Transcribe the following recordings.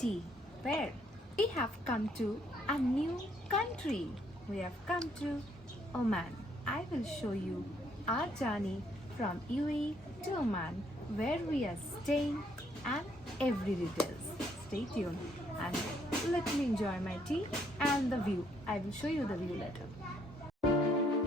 city where we have come to a new country. We have come to Oman. I will show you our journey from UAE to Oman, where we are staying and every details. Stay tuned and let me enjoy my tea and the view. I will show you the view later.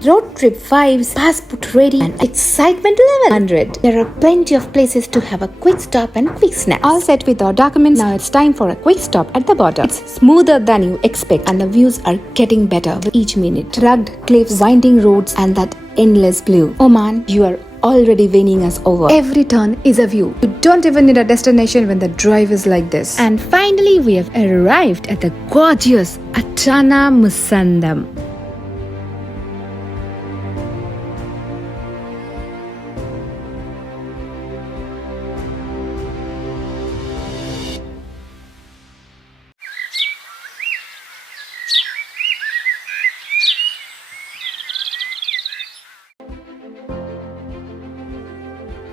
Road trip vibes, passport ready, and excitement level 100. There are plenty of places to have a quick stop and quick snack. All set with our documents, now it's time for a quick stop at the bottom. It's smoother than you expect, and the views are getting better with each minute. Rugged cliffs, winding roads, and that endless blue. Oman, you are already winning us over. Every turn is a view. You don't even need a destination when the drive is like this. And finally, we have arrived at the gorgeous Atana Musandam.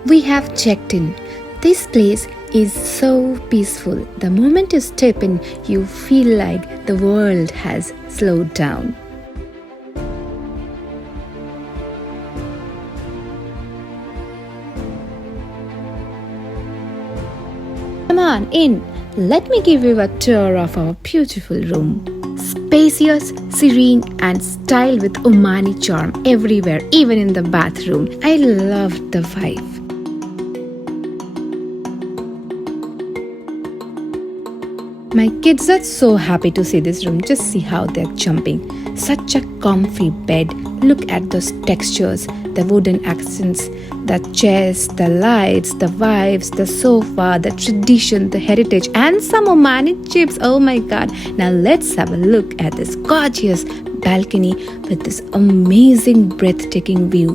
We have checked in. This place is so peaceful. The moment you step in, you feel like the world has slowed down. Come on in. Let me give you a tour of our beautiful room. Spacious, serene, and styled with Omani charm everywhere, even in the bathroom. I loved the vibe. My kids are so happy to see this room. Just see how they're jumping. Such a comfy bed. Look at those textures, the wooden accents, the chairs, the lights, the vibes, the sofa, the tradition, the heritage, and some Omani chips. Oh my god. Now let's have a look at this gorgeous balcony with this amazing breathtaking view.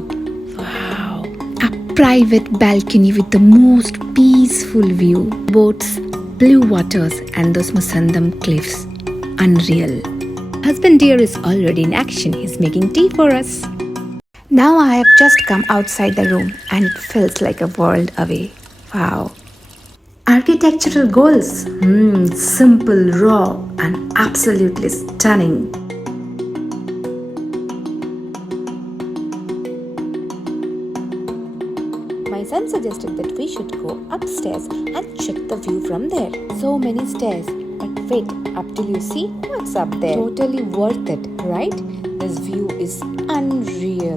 Wow. A private balcony with the most peaceful view. Boats, blue waters, and those Musandam cliffs. Unreal. Husband dear is already in action. He's making tea for us. Now I have just come outside the room and it feels like a world away. Wow. Architectural goals. Simple, raw, and absolutely stunning. My son suggested that we should go upstairs and check the view from there. So many stairs. But wait, up till you see what's up there. Totally worth it, right? This view is unreal.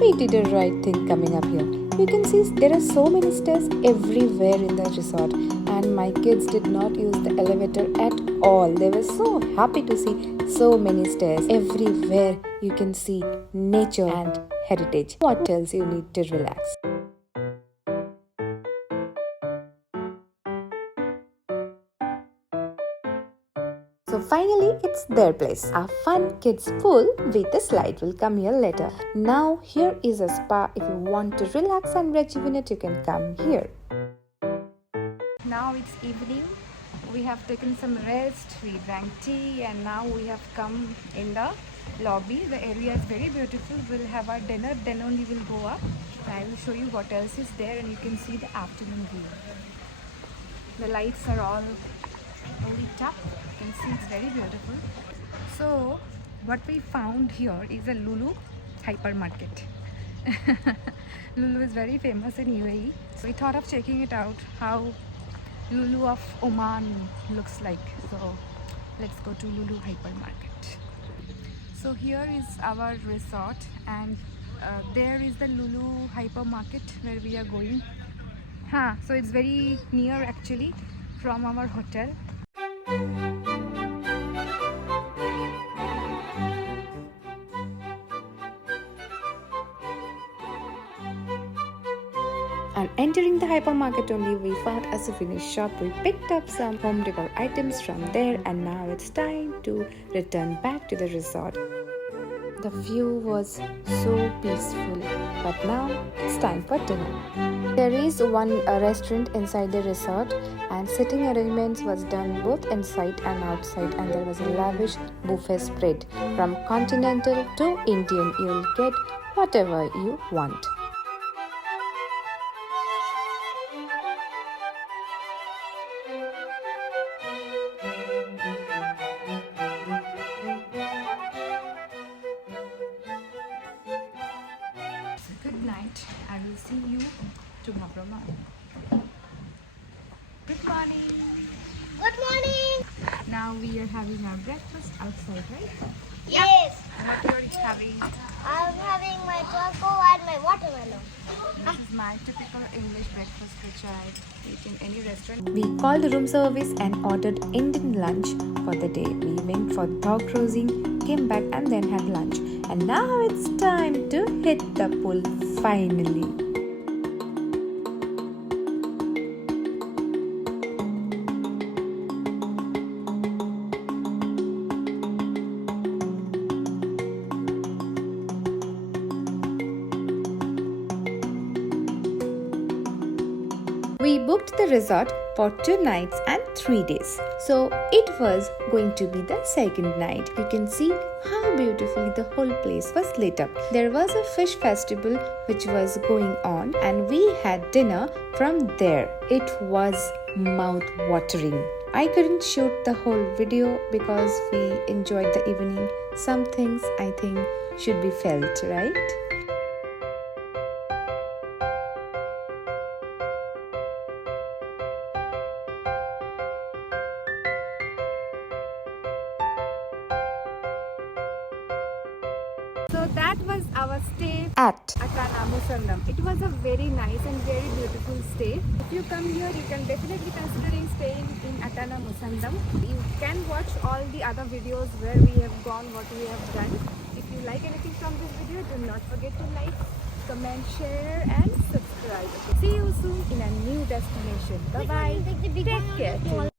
We did a right thing coming up here. You can see there are so many stairs everywhere in the resort. And my kids did not use the elevator at all. They were so happy to see so many stairs. Everywhere you can see nature and heritage. What else you need to relax? So finally, it's their place. Our fun kids pool with a slide will come here later. Now here is a spa. If you want to relax and rejuvenate, you can come here. Now it's evening. We have taken some rest. We drank tea and now we have come in the lobby. The area is very beautiful. We'll have our dinner, then only we'll go up. I will show you what else is there and you can see the afternoon view. The lights are all lit up. You can see it's very beautiful. So what we found here is a Lulu Hypermarket. Lulu is very famous in UAE. So we thought of checking it out, how Lulu of Oman looks like. So let's go to Lulu Hypermarket. So here is our resort and there is the Lulu Hypermarket where we are going. So it's very near actually from our hotel. On entering the hypermarket only, we found a souvenir shop. We picked up some home decor items from there and now it's time to return back to the resort. The view was so peaceful, but now it's time for dinner. There is one restaurant inside the resort and sitting arrangements was done both inside and outside, and there was a lavish buffet spread. From continental to Indian, you will get whatever you want. Good night. I will see you tomorrow. Good morning. Good morning. Now we are having our breakfast outside, right? Yes. What you are having? I'm having my choco and my watermelon. This is my typical English breakfast which I eat in any restaurant. We called the room service and ordered Indian lunch for the day. We went for dog cruising, came back and then had lunch. And now it's time to hit the pool finally. We booked the resort for 2 nights and 3 days. So it was going to be the second night. You can see how beautifully the whole place was lit up. There was a fish festival which was going on and we had dinner from there. It was mouth-watering. I couldn't shoot the whole video because we enjoyed the evening. Some things I think should be felt, right? So that was our stay At Atana Musandam. It was a very nice and very beautiful stay. If you come here, you can definitely consider staying in Atana Musandam. You can watch all the other videos where we have gone, what we have done. If you like anything from this video, do not forget to like, comment, share and subscribe. See you soon in a new destination. Bye bye. Take care.